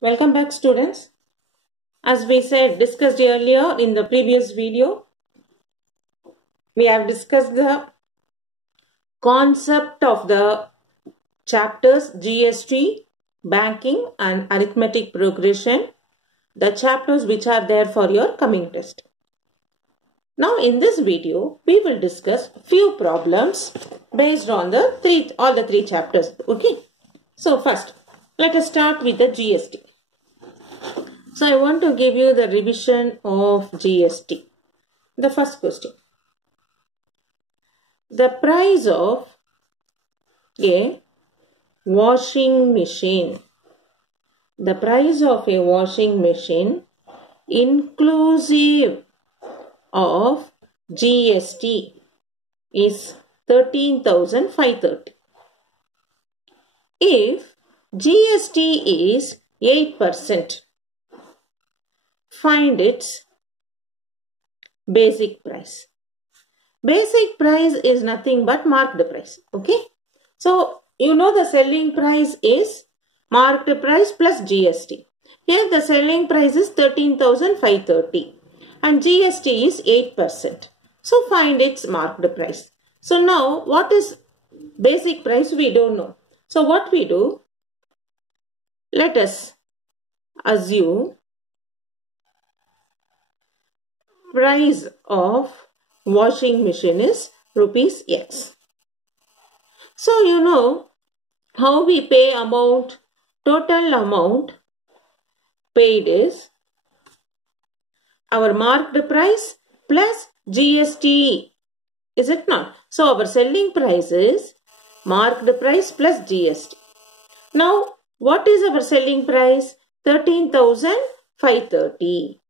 Welcome back, students. As we discussed earlier in the previous video, we have discussed the concept of the chapters GST, banking and arithmetic progression, the chapters which are there for your coming test. Now in this video, we will discuss few problems based on all the three chapters. Okay. So first, let us start with the GST. So I want to give you the revision of GST. The first question. The price of a washing machine. The price of a washing machine inclusive of GST is 13,530. If GST is 8%, find its basic price. Basic price is nothing but marked price. Okay. So, you know the selling price is marked price plus GST. Here the selling price is 13,530 and GST is 8%. So, find its marked price. So, now what is basic price? We don't know. So, what we do? Let us assume price of washing machine is rupees X. So, you know how we pay amount, total amount paid is our marked price plus GST. Is it not? So, our selling price is marked price plus GST. Now, what is our selling price? 13,530.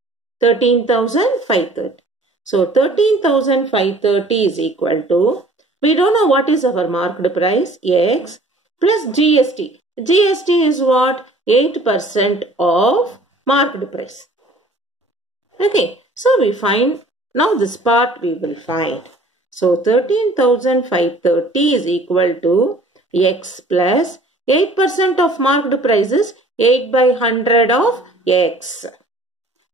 13,530. So, 13,530 is equal to, we don't know what is our marked price, X plus GST. GST is what? 8% of marked price. Okay, so we find, now this part we will find. So, 13,530 is equal to X plus 8% of marked price is 8 by 100 of X.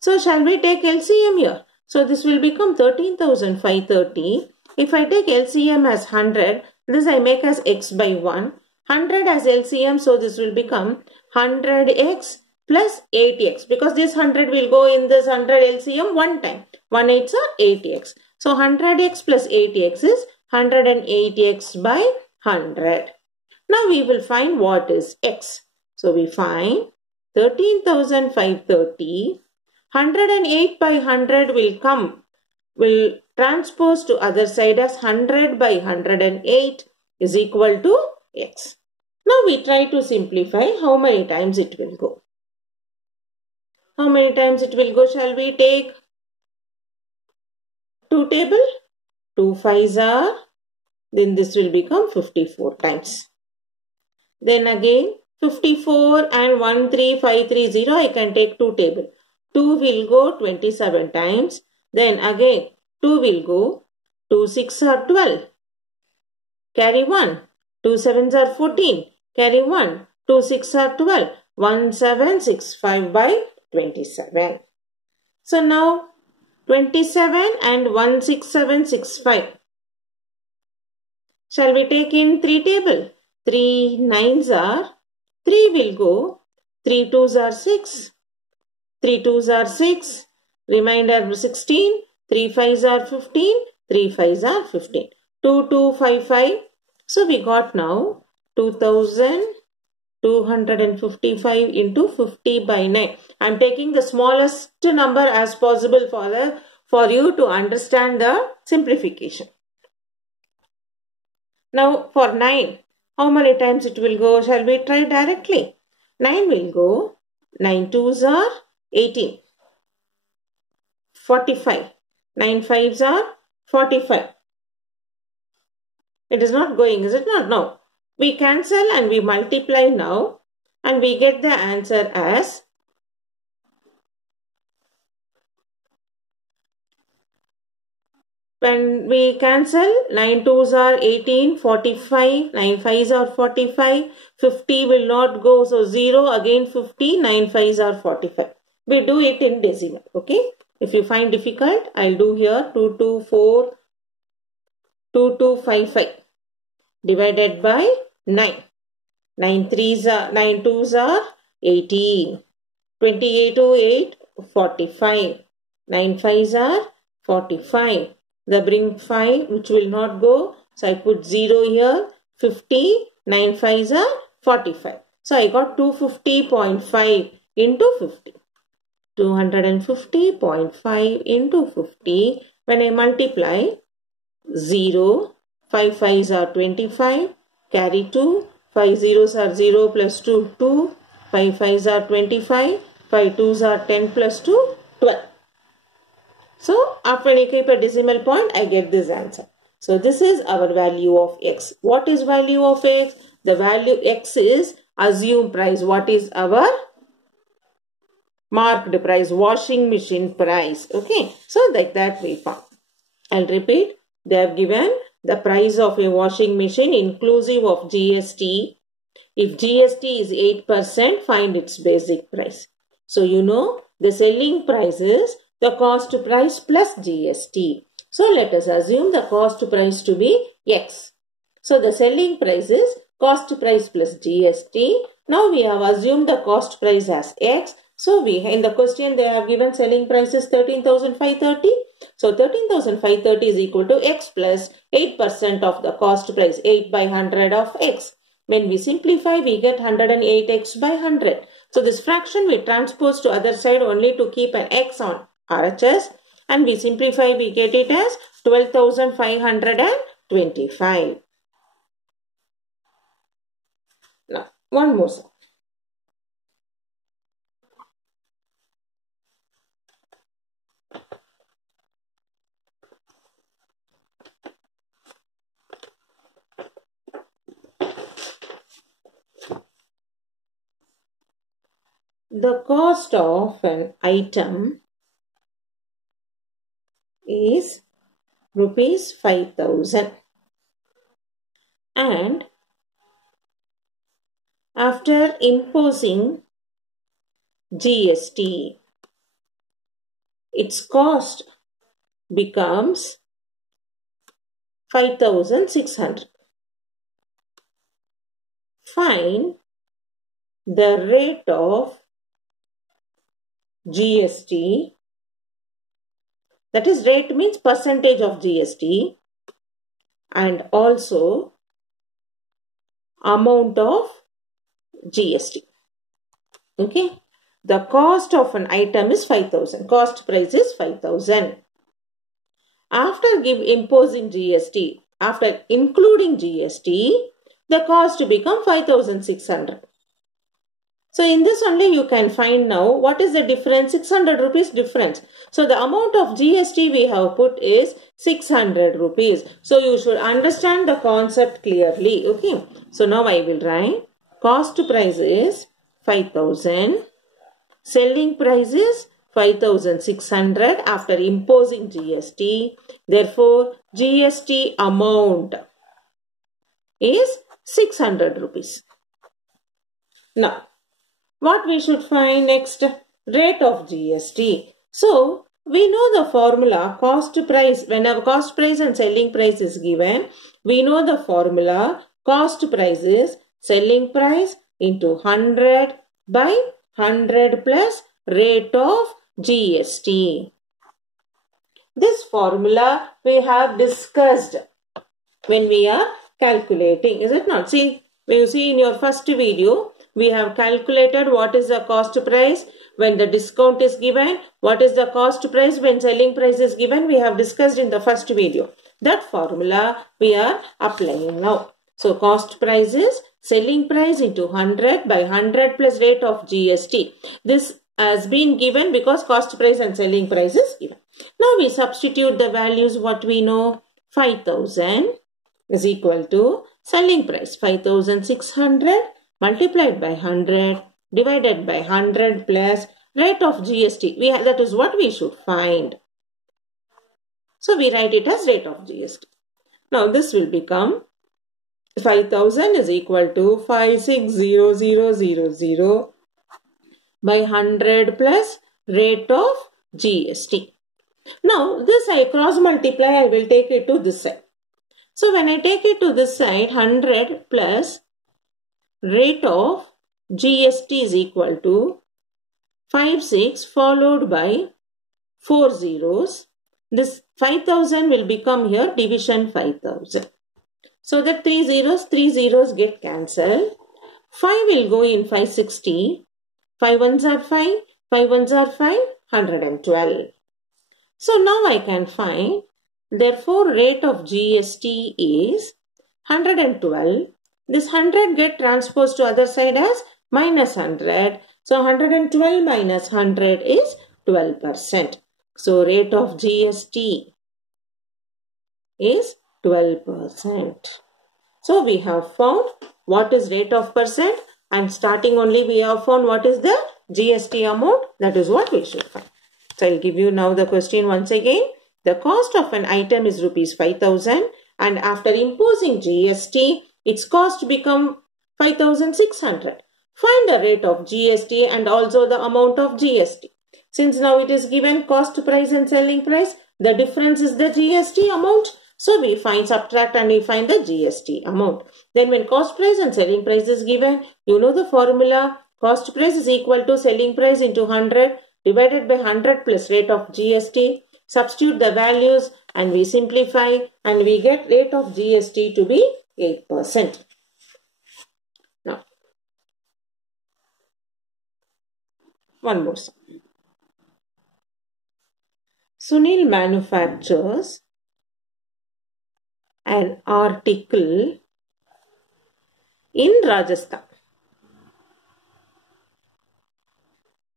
So, shall we take LCM here? So, this will become 13,530. If I take LCM as 100, this I make as X by 1. 100 as LCM, so this will become 100X plus 80X. Because this 100 will go in this 100 LCM one time. 1 8s are 80X. So, 100X plus 80X is 180X by 100. Now, we will find what is X. So, we find 13,530. 108 by 100 will transpose to other side as 100 by 108 is equal to X. Now we try to simplify how many times it will go. How many times it will go? Shall we take 2 table? 2 5s are, then this will become 54 times. Then again 54 and 13530 I can take 2 table. 2 will go 27 times. Then again 2 will go. 2 6 are 12. Carry 1. 2 7s are 14. Carry 1. 2 6 are 12. 1765 by 27. So now 27 and 16765. Shall we take in 3 table? 3 9s are, 3 will go. 3 2s are 6. 3 2s are 6, remainder 16, 3 5s are 15, 3 5s are 15, 2 2 5 5. So, we got now 2,255 into 50 by 9. I am taking the smallest number as possible for you to understand the simplification. Now, for 9, how many times it will go? Shall we try directly? 9 will go, 9 2s are 18, 45, 9 5s are 45. It is not going, is it not? No. We cancel and we multiply now and we get the answer as when we cancel, 9 2s are 18, 45, 9 5s are 45, 50 will not go, so 0, again 50, 9 5s are 45. We do it in decimal, okay? If you find difficult, I'll do here 2255 divided by 9. 9 2s are 18. 28 to 8, 45. 9 5s are 45. The bring 5 which will not go. So I put 0 here. 50. 9 5s are 45. So I got 250.5 into 50. 250.5 into 50. When I multiply 0. 5 5s are 25. Carry 2. 5 zeros are 0 plus 2. 2. 5 5s are 25. 5 2s are 10 plus 2. 12. So, after I keep a decimal point, I get this answer. So, this is our value of x. What is value of x? The value x is assumed price. What is our marked price? Washing machine price. Okay. So, like that we found. I'll repeat. They have given the price of a washing machine inclusive of GST. If GST is 8%, find its basic price. So, you know, the selling price is the cost price plus GST. So, let us assume the cost price to be X. So, the selling price is cost price plus GST. Now, we have assumed the cost price as X. So, in the question they have given selling price is 13,530. So, 13,530 is equal to X plus 8% of the cost price, 8 by 100 of X. When we simplify, we get 108x by 100. So, this fraction we transpose to other side only to keep an x on RHS. And we simplify, we get it as 12,525. Now, one more side. The cost of an item is rupees 5,000, and after imposing GST, its cost becomes 5,600. Find the rate of GST, that is, rate means percentage of GST, and also amount of GST. Okay. The cost of an item is 5,000. Cost price is 5,000. After imposing GST, after including GST, the cost become 5,600. So, in this only you can find now what is the difference, 600 rupees difference. So, the amount of GST we have put is 600 rupees. So, you should understand the concept clearly. Okay. So, now I will write cost price is 5,000. Selling price is 5,600 after imposing GST. Therefore, GST amount is 600 rupees. Now, what we should find next? Rate of GST. So, we know the formula cost price. Whenever cost price and selling price is given, we know the formula cost price is selling price into 100 by 100 plus rate of GST. This formula we have discussed when we are calculating, is it not? See, when you see in your first video, we have calculated what is the cost price when the discount is given, what is the cost price when selling price is given. We have discussed in the first video. That formula we are applying now. So, cost price is selling price into 100 by 100 plus rate of GST. This has been given because cost price and selling price is given. Now, we substitute the values what we know. 5,000 is equal to selling price 5,600 multiplied by 100 divided by 100 plus rate of GST. That is what we should find. So we write it as rate of GST. Now this will become 5,000 is equal to 560000 by 100 plus rate of GST. Now this I cross multiply, I will take it to this side. So when I take it to this side, 100 plus rate of GST is equal to 56 followed by 4 zeros. This 5,000 will become here division 5,000. So that 3 zeros get cancelled. 5 will go in 560. 5 ones are 5. 5 ones are 5. 112. So now I can find, therefore rate of GST is 112. This 100 get transposed to other side as minus 100. So 112 minus 100 is 12%. So rate of GST is 12%. So we have found what is rate of percent, and starting only we have found what is the GST amount. That is what we should find. So I will give you now the question once again. The cost of an item is rupees 5,000, and after imposing GST, its cost become 5,600. Find the rate of GST and also the amount of GST. Since now it is given cost price and selling price, the difference is the GST amount. So we find subtract and we find the GST amount. Then when cost price and selling price is given, you know the formula. Cost price is equal to selling price into 100 divided by 100 plus rate of GST. Substitute the values and we simplify and we get rate of GST to be 8%. Now, one more sum. Sunil manufactures an article in Rajasthan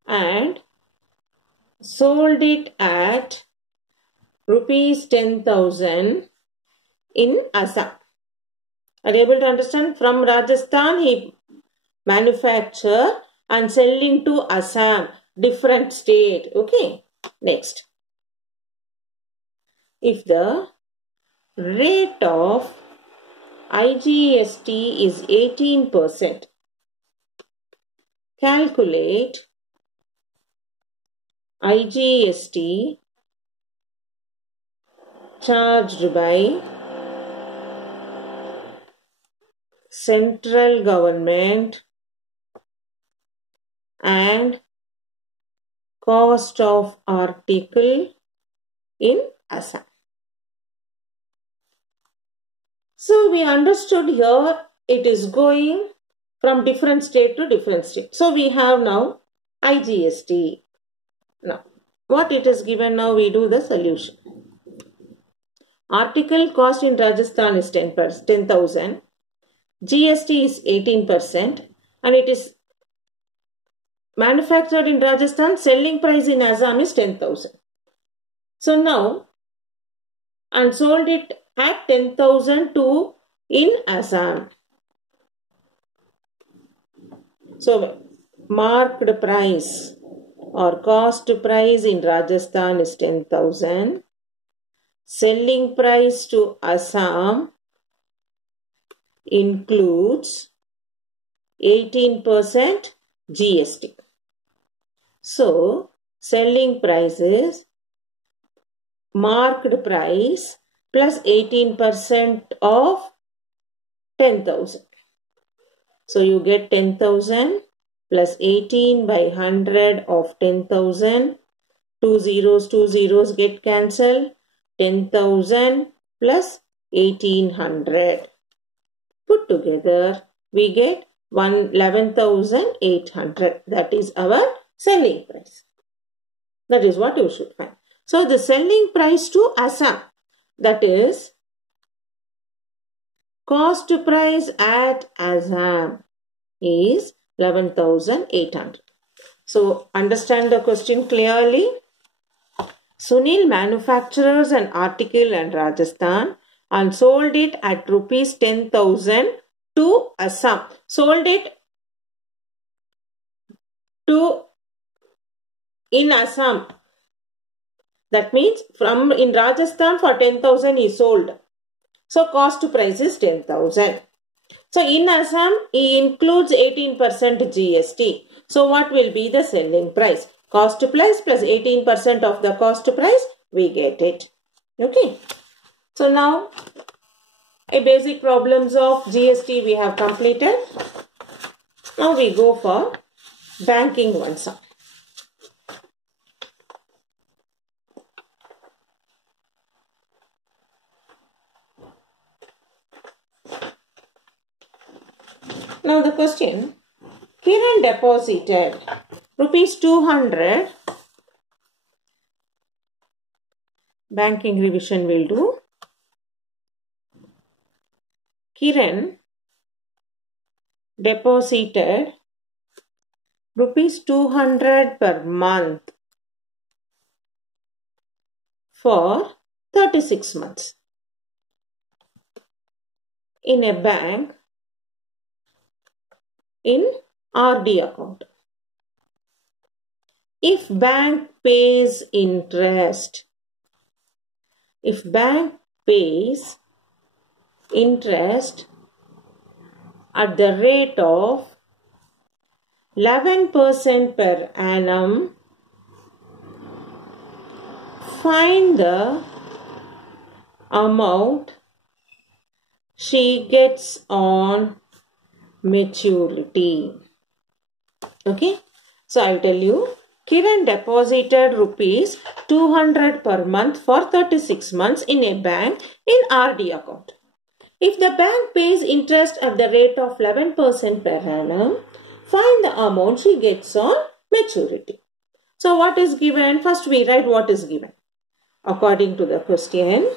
and sold it at rupees 10,000 in Assam. Are you able to understand? From Rajasthan he manufacture and selling to Assam, different state. Okay. Next. If the rate of IGST is 18%, calculate IGST charged by central government and cost of article in Assam. So we understood here it is going from different state to different state. So we have now IGST. Now what it is given, now we do the solution. Article cost in Rajasthan is 10,000. GST is 18% and it is manufactured in Rajasthan. Selling price in Assam is 10,000. So now, and sold it at 10,000 to in Assam. So marked price or cost price in Rajasthan is 10,000. Selling price to Assam includes 18% GST. So selling price is marked price plus 18% of 10,000. So you get 10,000 plus 18 by 100 of 10,000. Two zeros get cancelled. 10,000 plus 1,800. Put together we get 11,800. That is our selling price. That is what you should find. So the selling price to Assam, that is cost price at Assam is 11,800. So understand the question clearly. Sunil manufactures an article in Rajasthan and sold it at rupees 10,000 to Assam. Sold it to in Assam. That means in Rajasthan for 10,000 he sold. So cost price is 10,000. So in Assam he includes 18% GST. So what will be the selling price? Cost price plus 18% of the cost price, we get it. Okay. So now a basic problems of GST we have completed. Now we go for banking ones. Now the question, Kiran deposited rupees 200, banking revision will do. Kiran deposited rupees 200 per month for 36 months in a bank in RD account. If bank pays interest, at the rate of 11% per annum, find the amount she gets on maturity. Okay. So I will tell you, Kiran deposited rupees 200 per month for 36 months in a bank in RD account. If the bank pays interest at the rate of 11% per annum, find the amount she gets on maturity. So what is given? First we write what is given. According to the question,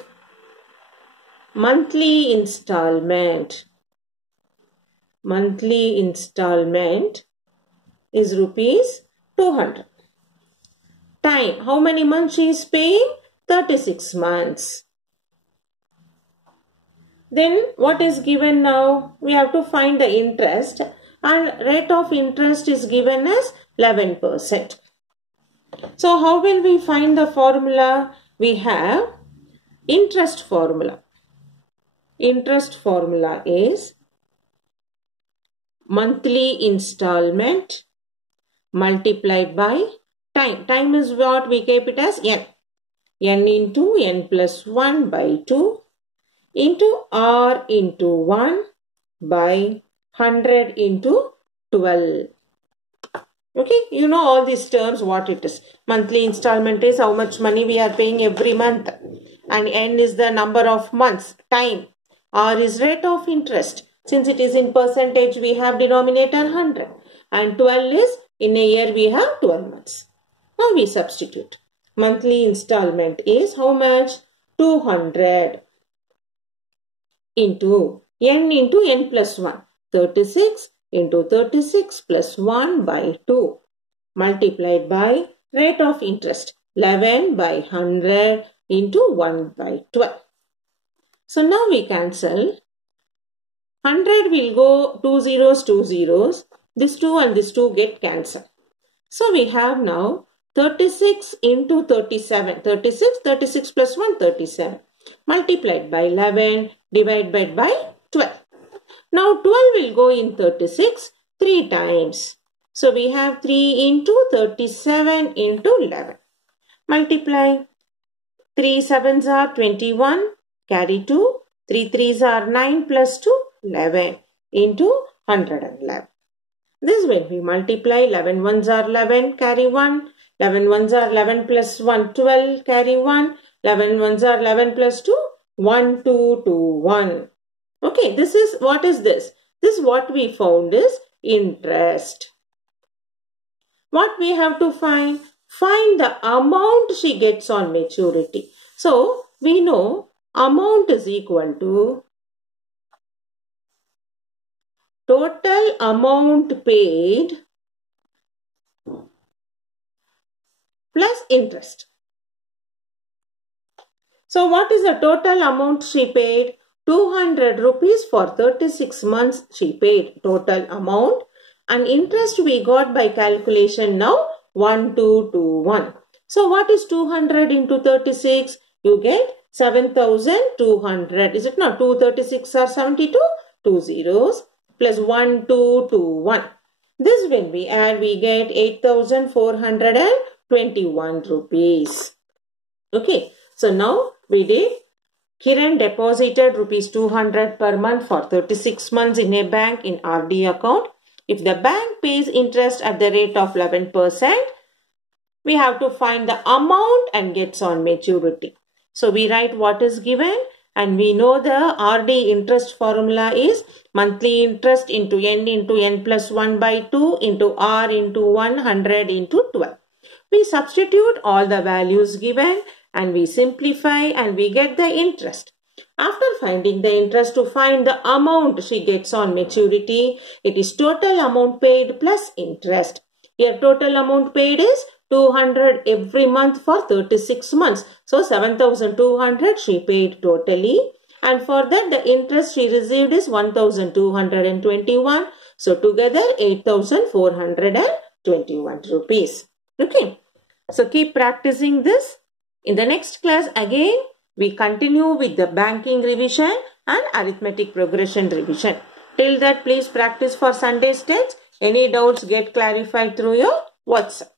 monthly installment is rupees 200. Time, how many months she is paying? 36 months. Then what is given now? We have to find the interest, and rate of interest is given as 11%. So how will we find the formula? We have interest formula. Interest formula is monthly installment multiplied by time. Time is what we keep it as n. N into n plus 1 by 2 into r into 1 by 100 into 12. Okay, you know all these terms what it is. Monthly installment is how much money we are paying every month, and n is the number of months. Time, r is rate of interest. Since it is in percentage, we have denominator 100, and 12 is in a year we have 12 months. Now we substitute. Monthly installment is how much? 200 into n plus 1. 36 into 36 plus 1 by 2 multiplied by rate of interest 11 by 100 into 1 by 12. So now we cancel. 100 will go 2 zeros. This 2 and this 2 get cancelled. So we have now 36 into 37. 36 plus 1, 37. Multiplied by 11 divided by 12. Now 12 will go in 36 3 times. So we have 3 into 37 into 11. Multiply. 3 7s are 21. Carry 2. 3 3s are 9 plus 2. 11 into 111. This when we multiply, 11 ones are 11, carry 1. 11 ones are 11 plus 1, 12, carry 1. 11 ones are 11 plus 2, 1, 2, 2, 1. Okay, this is, what is this? This what we found is interest. What we have to find? Find the amount she gets on maturity. So, we know amount is equal to total amount paid plus interest. So what is the total amount she paid? 200 rupees for 36 months she paid total amount, and interest we got by calculation now 1221. So what is 200 into 36? You get 7,200. Is it not? 236 are 72? 2 zeros plus 1, 2, 2, 1. This when we add, we get 8,421 rupees. Okay. So now we did. Kiran deposited rupees 200 per month for 36 months in a bank in RD account. If the bank pays interest at the rate of 11%, we have to find the amount and gets on maturity. So we write what is given, and we know the RD interest formula is monthly interest into n plus 1 by 2 into R into 100 into 12. We substitute all the values given and we simplify and we get the interest. After finding the interest, to find the amount she gets on maturity, it is total amount paid plus interest. Here total amount paid is 200 every month for 36 months. So 7,200 she paid totally. And for that the interest she received is 1,221. So together 8,421 rupees. Okay. So keep practicing this. In the next class again we continue with the banking revision and arithmetic progression revision. Till that please practice for Sunday tests. Any doubts get clarified through your WhatsApp.